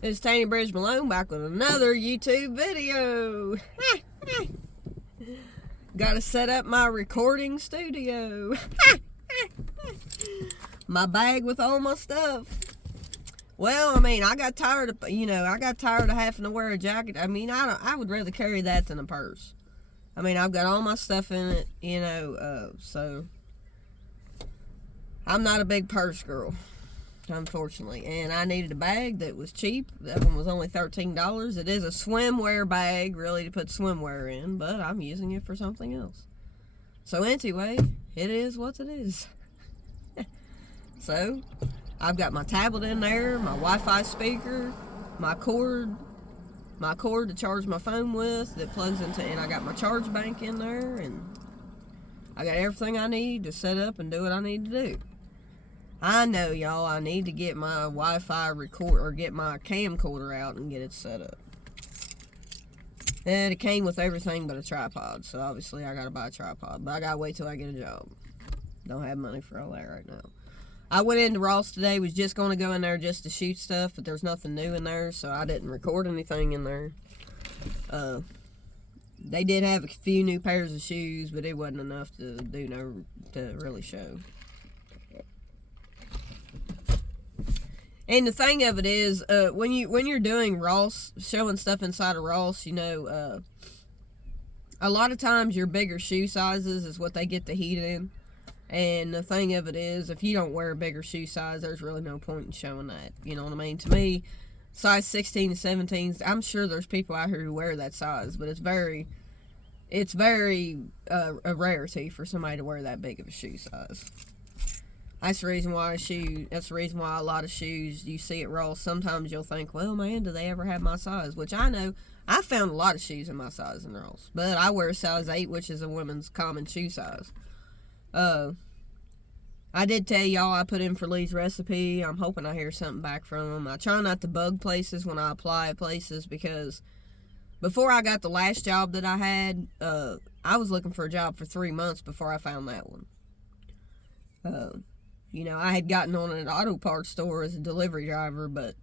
It's Tanya Bridge Malone back with another YouTube video. Gotta set up my recording studio. My bag with all my stuff. Well, I mean, I got tired of having to wear a jacket. I mean, I would rather carry that than a purse. I mean, I've got all my stuff in it, so I'm not a big purse girl, unfortunately. And I needed a bag that was cheap. That one was only $13. It is a swimwear bag, really, to put swimwear in, but I'm using it for something else. So anyway, it is what it is. So I've got my tablet in there, my Wi-Fi speaker, my cord to charge my phone with that plugs into, and I got my charge bank in there, and I got everything I need to set up and do what I need to do. I know, y'all, I need to get my Wi-Fi get my camcorder out and get it set up. And it came with everything but a tripod, so obviously I gotta buy a tripod, but I gotta wait till I get a job. Don't have money for all that right now. I went into Ross today, was just going to go in there just to shoot stuff, but there's nothing new in there, so I didn't record anything in there. They did have a few new pairs of shoes, but it wasn't enough to really show. And the thing of it is, when you're doing Ross, showing stuff inside of Ross, a lot of times your bigger shoe sizes is what they get the heat in. And the thing of it is, if you don't wear a bigger shoe size, there's really no point in showing that. You know what I mean? To me, size 16 to 17, I'm sure there's people out here who wear that size, but it's very a rarity for somebody to wear that big of a shoe size. That's the reason why a lot of shoes you see at Ross, sometimes you'll think, well, man, do they ever have my size? Which I know, I found a lot of shoes in my size in Ross, but I wear a size 8, which is a woman's common shoe size. I did tell y'all I put in for Lee's recipe. I'm hoping I hear something back from him. I try not to bug places when I apply at places, because before I got the last job that I had, I was looking for a job for 3 months before I found that one. I had gotten on at an auto parts store as a delivery driver, but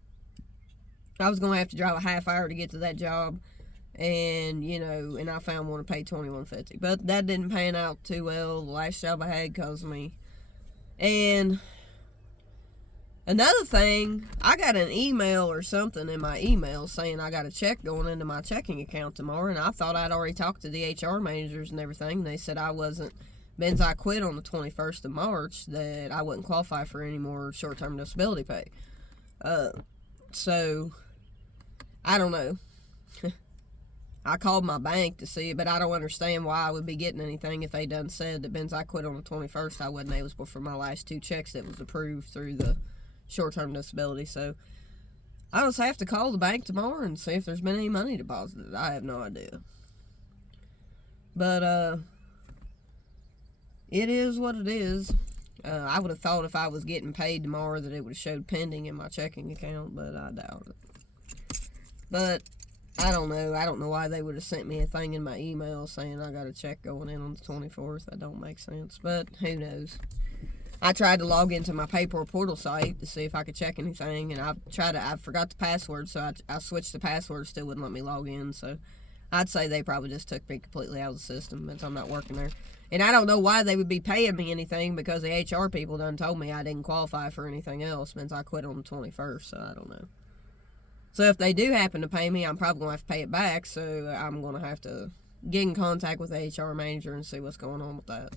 I was going to have to drive a half hour to get to that job. And I found one to pay $21.50, but that didn't pan out too well. The last job I had caused me. And another thing, I got an email or something in my email saying I got a check going into my checking account tomorrow, and I thought I'd already talked to the HR managers and everything. They said I quit on the 21st of March, that I wouldn't qualify for any more short-term disability pay. So I don't know. I called my bank to see it, but I don't understand why I would be getting anything if they done said that I quit on the 21st, I wasn't eligible for my last 2 checks that was approved through the short-term disability. So I'll just have to call the bank tomorrow and see if there's been any money deposited. I have no idea. But, it is what it is. I would have thought if I was getting paid tomorrow that it would have showed pending in my checking account, but I doubt it. But I don't know. I don't know why they would have sent me a thing in my email saying I got a check going in on the 24th. That don't make sense, but who knows. I tried to log into my PayPal portal site to see if I could check anything, and I forgot the password, so I switched the password, still wouldn't let me log in. So I'd say they probably just took me completely out of the system since I'm not working there. And I don't know why they would be paying me anything, because the HR people done told me I didn't qualify for anything else since I quit on the 21st, so I don't know. So if they do happen to pay me, I'm probably going to have to pay it back, so I'm going to have to get in contact with the HR manager and see what's going on with that.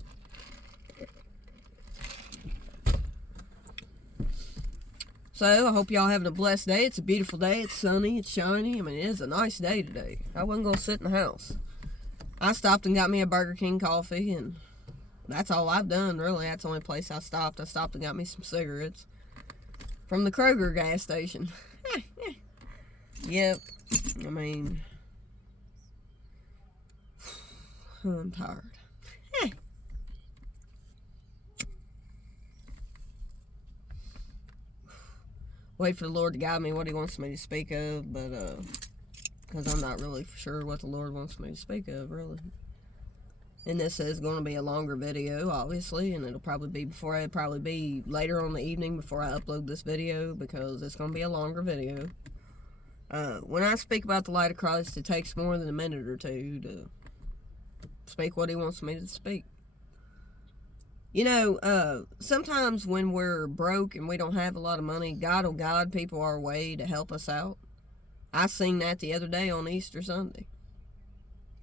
So I hope y'all having a blessed day. It's a beautiful day. It's sunny. It's shiny. I mean, it is a nice day today. I wasn't going to sit in the house. I stopped and got me a Burger King coffee, and that's all I've done, really. That's the only place I stopped. I stopped and got me some cigarettes from the Kroger gas station. Yep. I mean, I'm tired. Wait for the Lord to guide me what He wants me to speak of, but, because I'm not really sure what the Lord wants me to speak of, really. And this is going to be a longer video, obviously, and it'll probably be later on the evening before I upload this video, because it's going to be a longer video. When I speak about the light of Christ, it takes more than a minute or two to speak what he wants me to speak. You know, sometimes when we're broke and we don't have a lot of money, God will guide people our way to help us out. I seen that the other day on Easter Sunday.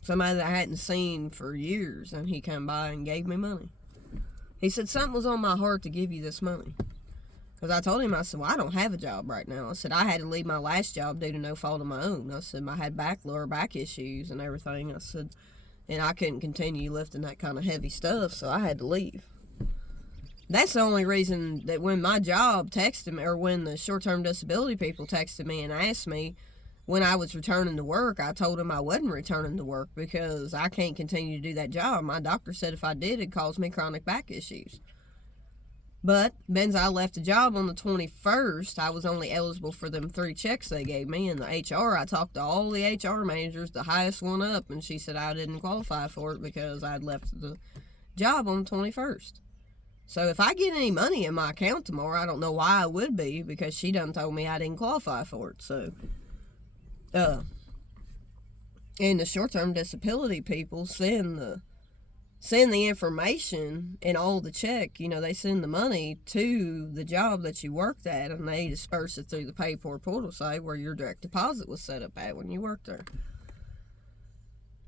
Somebody that I hadn't seen for years, and he came by and gave me money. He said, something was on my heart to give you this money. Because I told him, I said, well, I don't have a job right now. I said, I had to leave my last job due to no fault of my own. I said, I had lower back issues and everything. I said, and I couldn't continue lifting that kind of heavy stuff, so I had to leave. That's the only reason that when my job texted me, or when the short-term disability people texted me and asked me when I was returning to work, I told them I wasn't returning to work because I can't continue to do that job. My doctor said if I did, it'd cause me chronic back issues. But, since I left the job on the 21st, I was only eligible for them 3 checks they gave me. And the HR, I talked to all the HR managers, the highest one up, and she said I didn't qualify for it because I'd left the job on the 21st. So if I get any money in my account tomorrow, I don't know why I would be, because she done told me I didn't qualify for it. So, and the short-term disability people send the information and all the check, you know, they send the money to the job that you worked at, and they disperse it through the Payport portal site where your direct deposit was set up at when you worked there.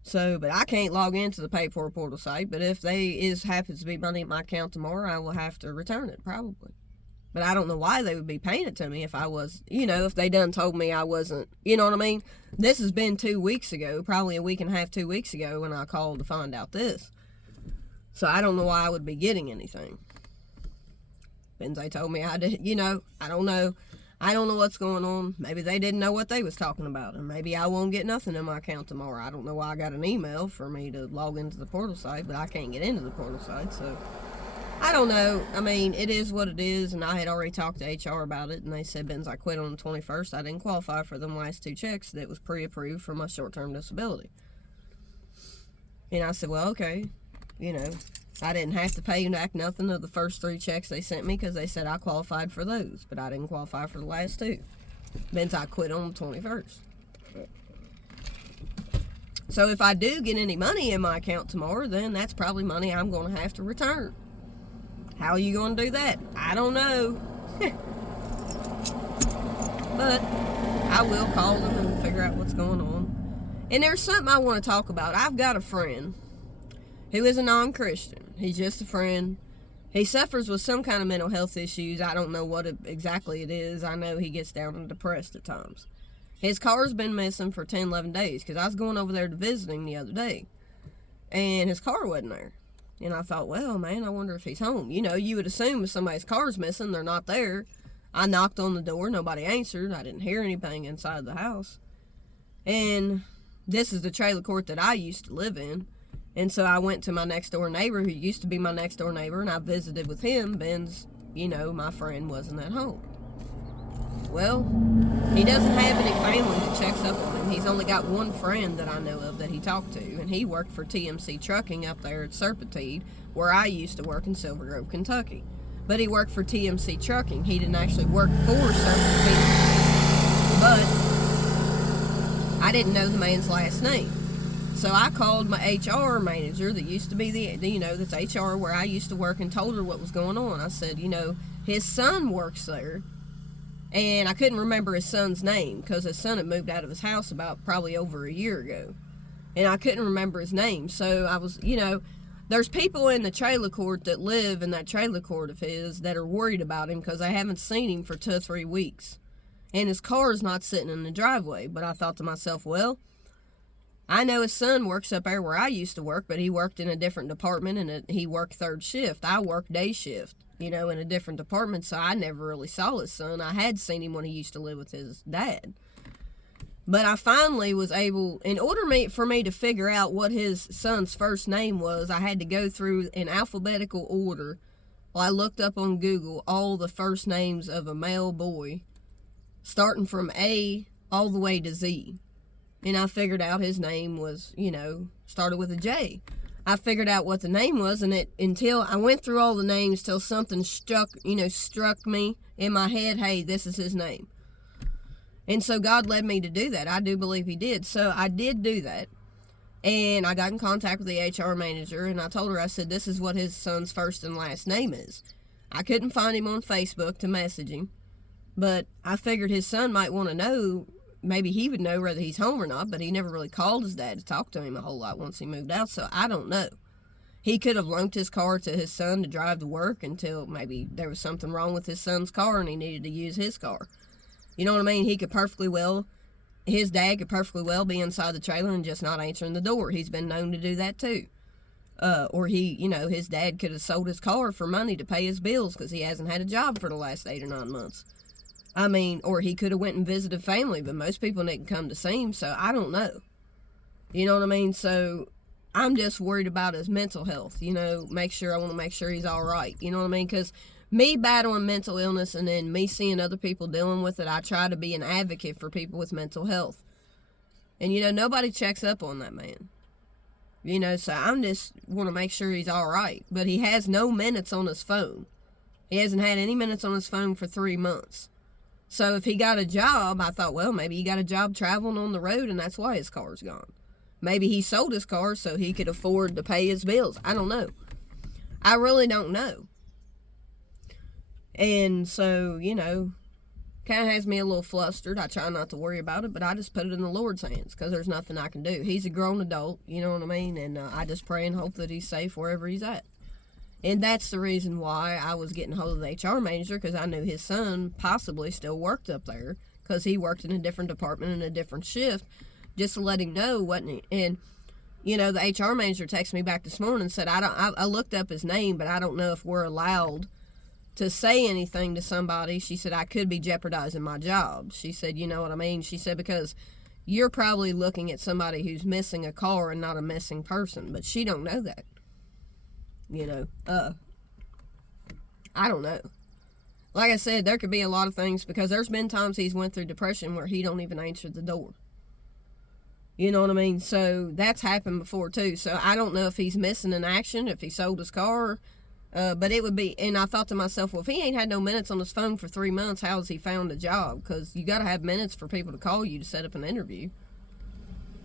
So, but I can't log into the Payport portal site, but if happens to be money in my account tomorrow, I will have to return it, probably. But I don't know why they would be paying it to me if I was, you know, if they done told me I wasn't, you know what I mean? This has been 2 weeks ago, probably a week and a half, 2 weeks ago, when I called to find out this. So I don't know why I would be getting anything. Then they told me I did, you know, I don't know. I don't know what's going on. Maybe they didn't know what they was talking about, and maybe I won't get nothing in my account tomorrow. I don't know why I got an email for me to log into the portal site, but I can't get into the portal site, so I don't know. I mean, it is what it is, and I had already talked to HR about it, and they said, I quit on the 21st. I didn't qualify for them last 2 checks that was pre-approved for my short-term disability. And I said, well, okay, you know, I didn't have to pay back nothing of the first 3 checks they sent me because they said I qualified for those, but I didn't qualify for the last 2. Means I quit on the 21st. So if I do get any money in my account tomorrow, then that's probably money I'm going to have to return. How are you going to do that? I don't know. But I will call them and figure out what's going on. And there's something I want to talk about. I've got a friend who is a non-Christian. He's just a friend. He suffers with some kind of mental health issues. I don't know what exactly it is. I know he gets down and depressed at times. His car's been missing for 10, 11 days because I was going over there to visit him the other day. And his car wasn't there. And I thought, well, man, I wonder if he's home. You know, you would assume if somebody's car's missing, they're not there. I knocked on the door. Nobody answered. I didn't hear anything inside the house. And this is the trailer court that I used to live in. And so I went to my next door neighbor, who used to be my next door neighbor, and I visited with him. Ben's, you know, my friend wasn't at home. Well, he doesn't have any family that checks up on him. He's only got one friend that I know of that he talked to, and he worked for TMC Trucking up there at Serpentine, where I used to work in Silver Grove, Kentucky. But he worked for TMC Trucking. He didn't actually work for Serpentine, but I didn't know the man's last name. So I called my HR manager that used to be that's HR where I used to work, and told her what was going on. I said, you know, his son works there, and I couldn't remember his son's name because his son had moved out of his house about probably over a year ago, and I couldn't remember his name. So I was, you know, there's people in the trailer court that live in that trailer court of his that are worried about him because they haven't seen him for 2 or 3 weeks, and his car is not sitting in the driveway. But I thought to myself, well, I know his son works up there where I used to work, but he worked in a different department, and he worked 3rd shift. I worked day shift, you know, in a different department, so I never really saw his son. I had seen him when he used to live with his dad. But I finally was able, for me to figure out what his son's first name was, I had to go through in alphabetical order. Well, I looked up on Google all the first names of a male boy, starting from A all the way to Z. And I figured out his name was, you know, started with a J. I figured out what the name was, and until I went through all the names till something struck me in my head, hey, this is his name. And so God led me to do that. I do believe he did. So I did do that. And I got in contact with the HR manager, and I told her, I said, this is what his son's first and last name is. I couldn't find him on Facebook to message him, but I figured his son might want to know, maybe he would know whether he's home or not, but he never really called his dad to talk to him a whole lot once he moved out, so I don't know. He could have loaned his car to his son to drive to work until maybe there was something wrong with his son's car and he needed to use his car. You know what I mean? His dad could perfectly well be inside the trailer and just not answering the door. He's been known to do that too. Or his dad could have sold his car for money to pay his bills because he hasn't had a job for the last 8 or 9 months. I mean, or he could have went and visited family, but most people didn't come to see him, so I don't know. You know what I mean? So I'm just worried about his mental health, I want to make sure he's all right. You know what I mean? Because me battling mental illness and then me seeing other people dealing with it, I try to be an advocate for people with mental health. And, nobody checks up on that man. So I'm just want to make sure he's all right. But he has no minutes on his phone. He hasn't had any minutes on his phone for 3 months. So if he got a job, I thought, well, maybe he got a job traveling on the road and that's why his car's gone. Maybe he sold his car so he could afford to pay his bills. I don't know. I really don't know. And so, kind of has me a little flustered. I try not to worry about it, but I just put it in the Lord's hands because there's nothing I can do. He's a grown adult, you know what I mean? And I just pray and hope that he's safe wherever he's at. And that's the reason why I was getting hold of the HR manager, because I knew his son possibly still worked up there because he worked in a different department in a different shift, just to let him know, wasn't he? And, the HR manager texted me back this morning and said, I looked up his name, but I don't know if we're allowed to say anything to somebody. She said, I could be jeopardizing my job. She said, you know what I mean? She said, because you're probably looking at somebody who's missing a car and not a missing person, but she don't know that. I don't know. Like I said, there could be a lot of things, because there's been times he's went through depression where he don't even answer the door. You know what I mean? So that's happened before too. So I don't know if he's missing an action, if he sold his car, but it would be, and I thought to myself, well, if he ain't had no minutes on his phone for 3 months, how has he found a job? Because you got to have minutes for people to call you to set up an interview.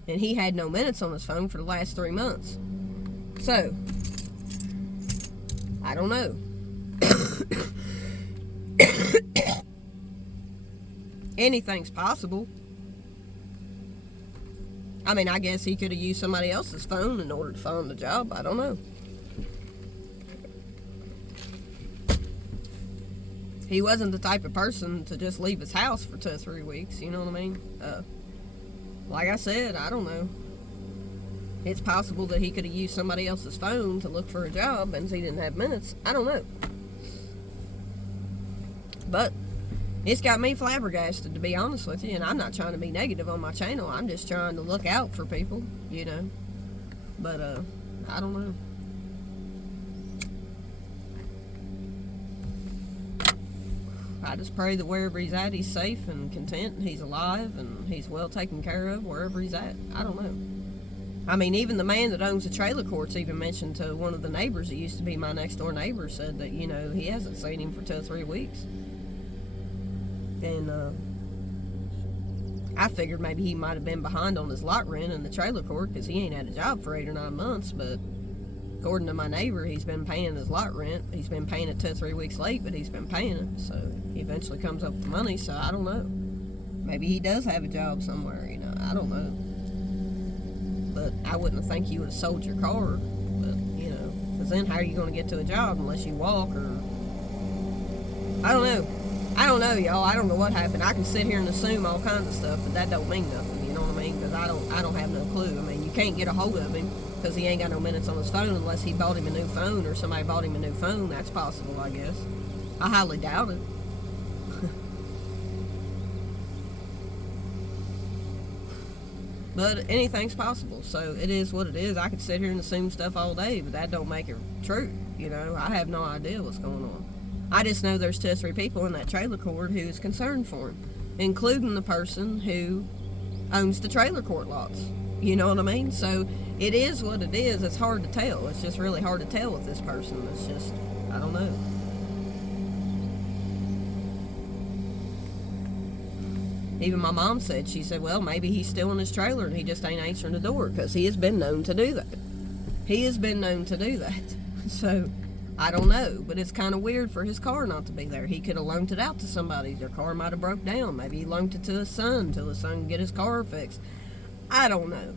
And he had no minutes on his phone for the last 3 months. So, I don't know. Anything's possible. I mean, I guess he could have used somebody else's phone in order to find a job. I don't know. He wasn't the type of person to just leave his house for 2 or 3 weeks, you know what I mean? Like I said, I don't know. It's possible that he could have used somebody else's phone to look for a job and he didn't have minutes. I don't know. But it's got me flabbergasted, to be honest with you, and I'm not trying to be negative on my channel. I'm just trying to look out for people, But, I don't know. I just pray that wherever he's at, he's safe and content, and he's alive, and he's well taken care of wherever he's at. I don't know. I mean, even the man that owns the trailer courts even mentioned to one of the neighbors that used to be my next door neighbor, said that, he hasn't seen him for 2 or 3 weeks. And I figured maybe he might have been behind on his lot rent in the trailer court because he ain't had a job for 8 or 9 months, but according to my neighbor, he's been paying his lot rent. He's been paying it 2 or 3 weeks late, but he's been paying it. So he eventually comes up with the money. So I don't know. Maybe he does have a job somewhere. I don't know. But I wouldn't think you would have sold your car. But because then how are you going to get to a job unless you walk or? I don't know. I don't know, y'all. I don't know what happened. I can sit here and assume all kinds of stuff, but that don't mean nothing. You know what I mean? Because I don't have no clue. I mean, you can't get a hold of him because he ain't got no minutes on his phone unless he bought him a new phone or somebody bought him a new phone. That's possible, I guess. I highly doubt it. But anything's possible, so it is what it is. I could sit here and assume stuff all day, but that don't make it true. I have no idea what's going on. I just know there's 2 or 3 people in that trailer court who's concerned for him, including the person who owns the trailer court lots. You know what I mean? So it is what it is. It's hard to tell. It's just really hard to tell with this person. It's just, I don't know. Even my mom said, she said, well, maybe he's still in his trailer and he just ain't answering the door, because he has been known to do that. He has been known to do that. So, I don't know, but it's kind of weird for his car not to be there. He could have loaned it out to somebody. Their car might have broke down. Maybe he loaned it to his son till his son can get his car fixed. I don't know.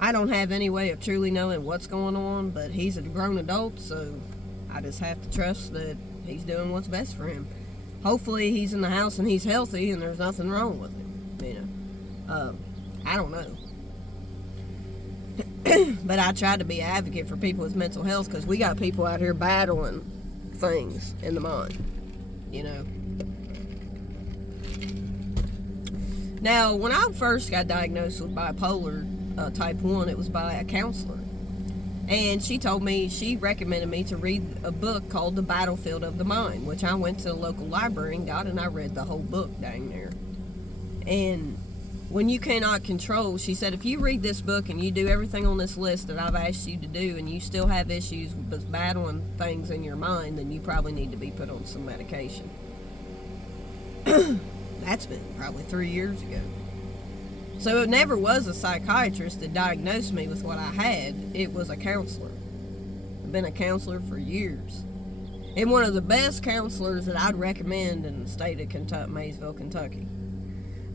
I don't have any way of truly knowing what's going on, but he's a grown adult, so I just have to trust that he's doing what's best for him. Hopefully he's in the house and he's healthy and there's nothing wrong with him, I don't know. But I try to be an advocate for people with mental health, because we got people out here battling things in the mind, Now, when I first got diagnosed with bipolar type 1, it was by a counselor. And she recommended me to read a book called The Battlefield of the Mind, which I went to the local library and got, and I read the whole book dang near. And when you cannot control, she said, if you read this book and you do everything on this list that I've asked you to do, and you still have issues with battling things in your mind, then you probably need to be put on some medication. That's been probably 3 years ago. So it never was a psychiatrist that diagnosed me with what I had. It was a counselor. I've been a counselor for years. And one of the best counselors that I'd recommend in the state of Kentucky, Maysville, Kentucky.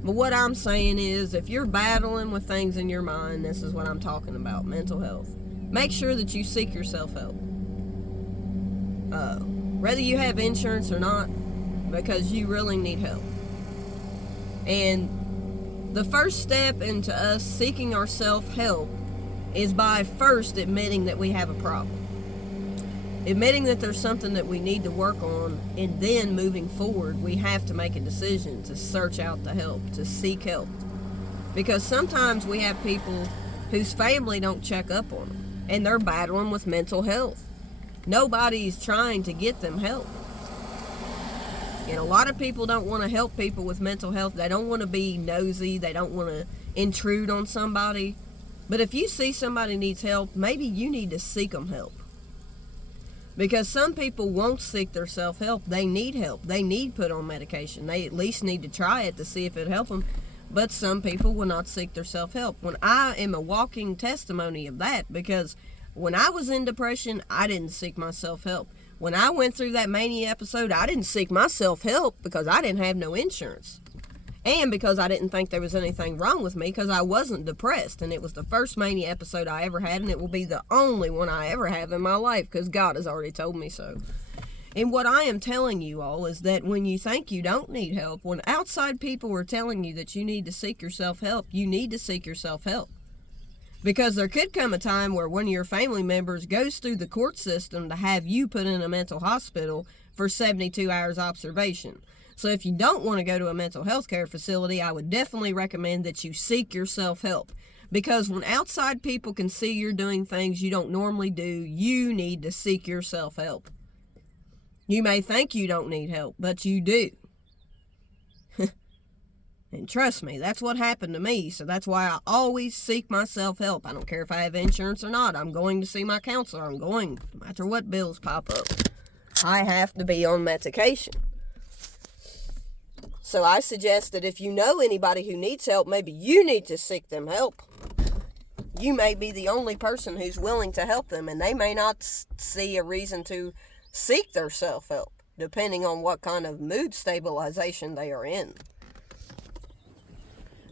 But what I'm saying is, if you're battling with things in your mind, this is what I'm talking about, mental health. Make sure that you seek yourself help. Whether you have insurance or not, because you really need help. And the first step into us seeking our self-help is by first admitting that we have a problem. Admitting that there's something that we need to work on, and then moving forward, we have to make a decision to search out the help, to seek help. Because sometimes we have people whose family don't check up on them, and they're battling with mental health. Nobody's trying to get them help. And a lot of people don't want to help people with mental health. They don't want to be nosy. They don't want to intrude on somebody. But if you see somebody needs help, maybe you need to seek them help. Because some people won't seek their self-help. They need help. They need put on medication. They at least need to try it to see if it'll help them. But some people will not seek their self-help. When I am a walking testimony of that, because when I was in depression, I didn't seek my self-help. When I went through that mania episode, I didn't seek my self-help because I didn't have no insurance. And because I didn't think there was anything wrong with me, because I wasn't depressed. And it was the first mania episode I ever had, and it will be the only one I ever have in my life, because God has already told me so. And what I am telling you all is that when you think you don't need help, when outside people are telling you that you need to seek your self-help, you need to seek your self-help. Because there could come a time where one of your family members goes through the court system to have you put in a mental hospital for 72 hours observation. So if you don't want to go to a mental health care facility, I would definitely recommend that you seek your self-help. Because when outside people can see you're doing things you don't normally do, you need to seek your self-help. You may think you don't need help, but you do. And trust me, that's what happened to me. So that's why I always seek my self-help. I don't care if I have insurance or not. I'm going to see my counselor. I'm going, no matter what bills pop up. I have to be on medication. So I suggest that if you know anybody who needs help, maybe you need to seek them help. You may be the only person who's willing to help them, and they may not see a reason to seek their self-help, depending on what kind of mood stabilization they are in.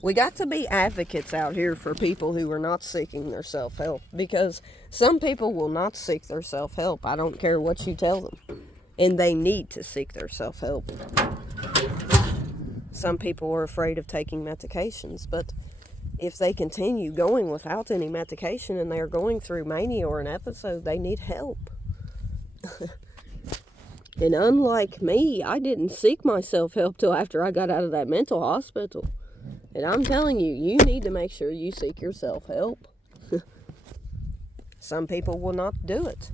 We got to be advocates out here for people who are not seeking their self-help, because some people will not seek their self-help. I don't care what you tell them. And they need to seek their self-help. Some people are afraid of taking medications, but if they continue going without any medication and they're going through mania or an episode, they need help. And unlike me, I didn't seek my self-help till after I got out of that mental hospital. And I'm telling you, you need to make sure you seek your self-help. Some people will not do it.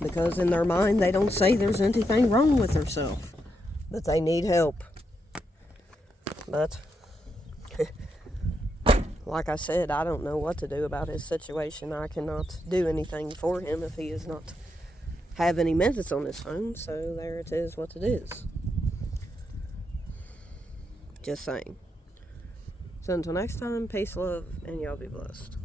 Because in their mind, they don't say there's anything wrong with themselves. But they need help. But, like I said, I don't know what to do about his situation. I cannot do anything for him if he does not have any minutes on his phone. So there it is what it is. Just saying. So until next time, peace, love, and y'all be blessed.